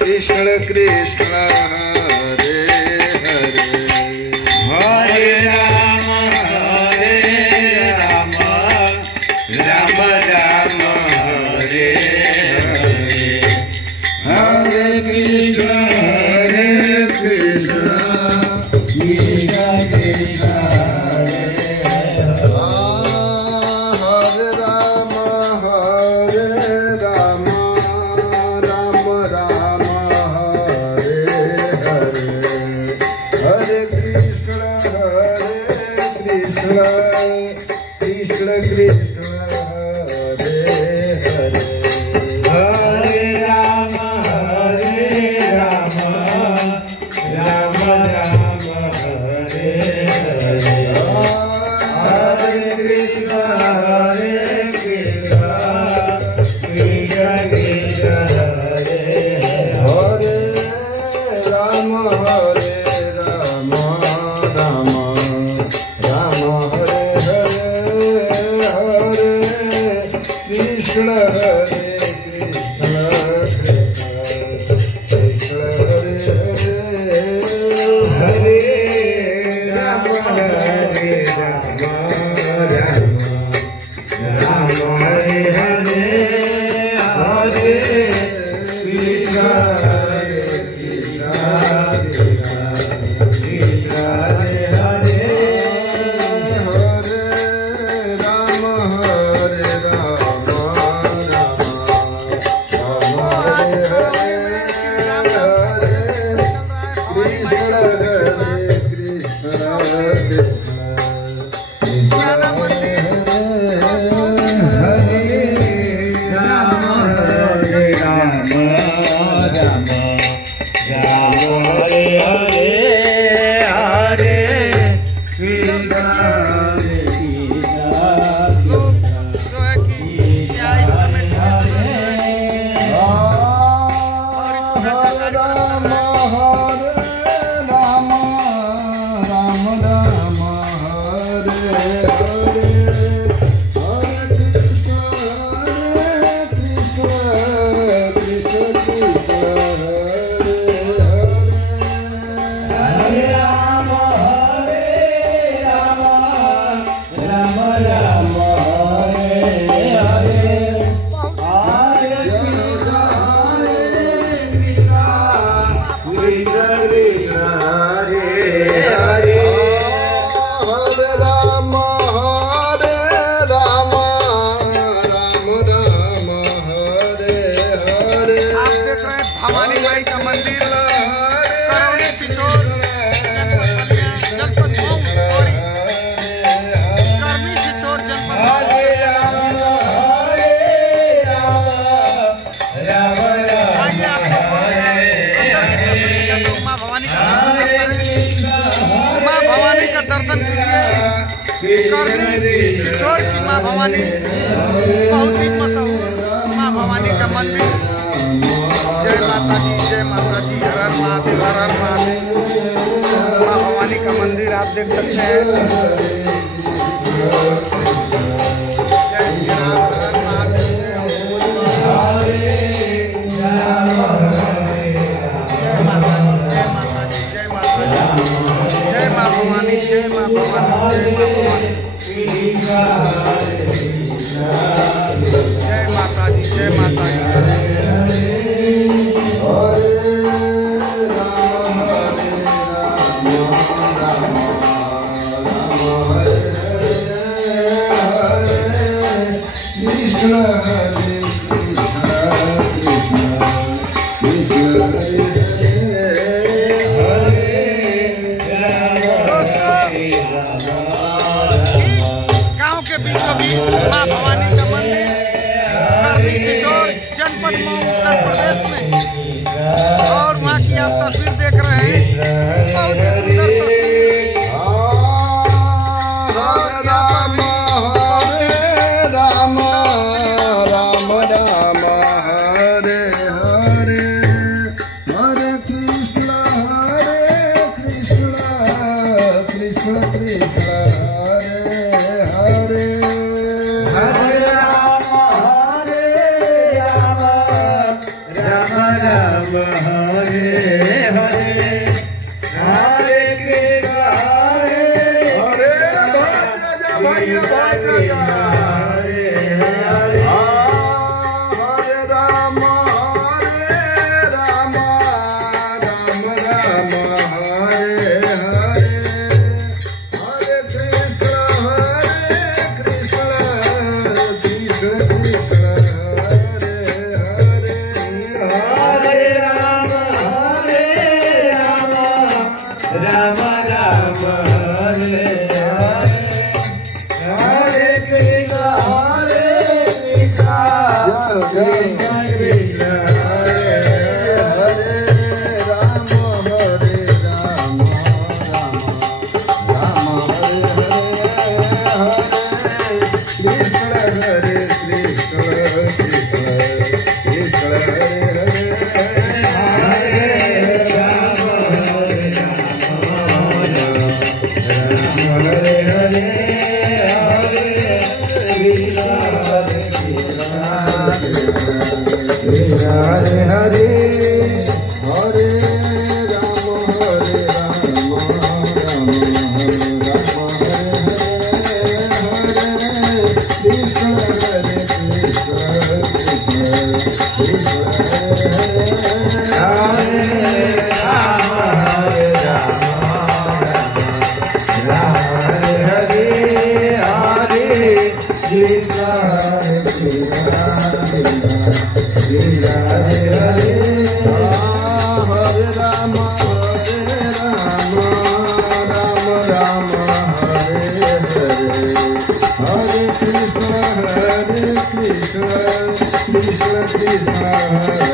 कृष्ण कृष्ण हरे हरे हरे राम राम राम हरे हरे हरे कृष्ण कृष्ण कृष्ण कृष्ण कृष्ण हरे हरे हरे राम राम राम हरे हरे हरे कृष्ण कृष्ण कृष्ण हरे हरे राम राम राम हरे हरे कृष्ण कृष्ण कृष्ण हरे हरे राम राम हरे हरे हरे कृष्ण कृष्ण कृष्ण हरे हरे राम भवानी माई का मंदिर करौली सिसोर जनपद मऊ सॉरी करनी सिसोर जनपद आइए आपको अंदर की तरफ लीजिए तो माँ भवानी का दर्शन करें। माँ भवानी का दर्शन कीजिए। करनी सिसोर की माँ भवानी बहुत ही मशहूर माँ भवानी का मंदिर। जय माता जी, जय माता जी, हर हर महादेव, हर हर महादेव। माँ भवानी का मंदिर आप देख सकते हैं। जय श्री राम, हर हर महादेव। जय माता जी, जय माता जी, जय माता जी, जय माँ भवानी, जय माँ भवानी, जय माँ भवानी। जय माता जी, जय माता जी। गांव के बीचों बीच माँ भवानी का मंदिर करनी सिसोर जनपद मऊ उत्तर प्रदेश में। और वहाँ की आप तस्वीर देख रहे हैं, बहुत ही सुंदर तस्वीर। और यहाँ पर भी बहुत ही राम राम राम हरे हरे हरे कृष्ण कृष्ण कृष्ण हरे हरे राम राम राम हरे हरे हरे कृष्ण हरे हरे भैया हरे हरे हरे राम राम राम हरे हरे हरे कृष्ण कृष्ण कृष्ण हरे हरे हरे राम राम राम हरे हरे हरे कृष्ण कृष्ण कृष्ण हरे हरे राम हरे राम राम राम हरे हरे कृष्ण हरे कृष्ण कृष्ण कृष्ण हरे हरे हरे राम हरे हरे हरे कृष्ण हरे हरे हरे राम हरे राम राम राम हरे कृष्ण हरे कृष्ण कृष्ण कृष्ण हरे हरे राम राम राम हरे हरे हरे कृष्ण कृष्ण कृष्ण कृष्ण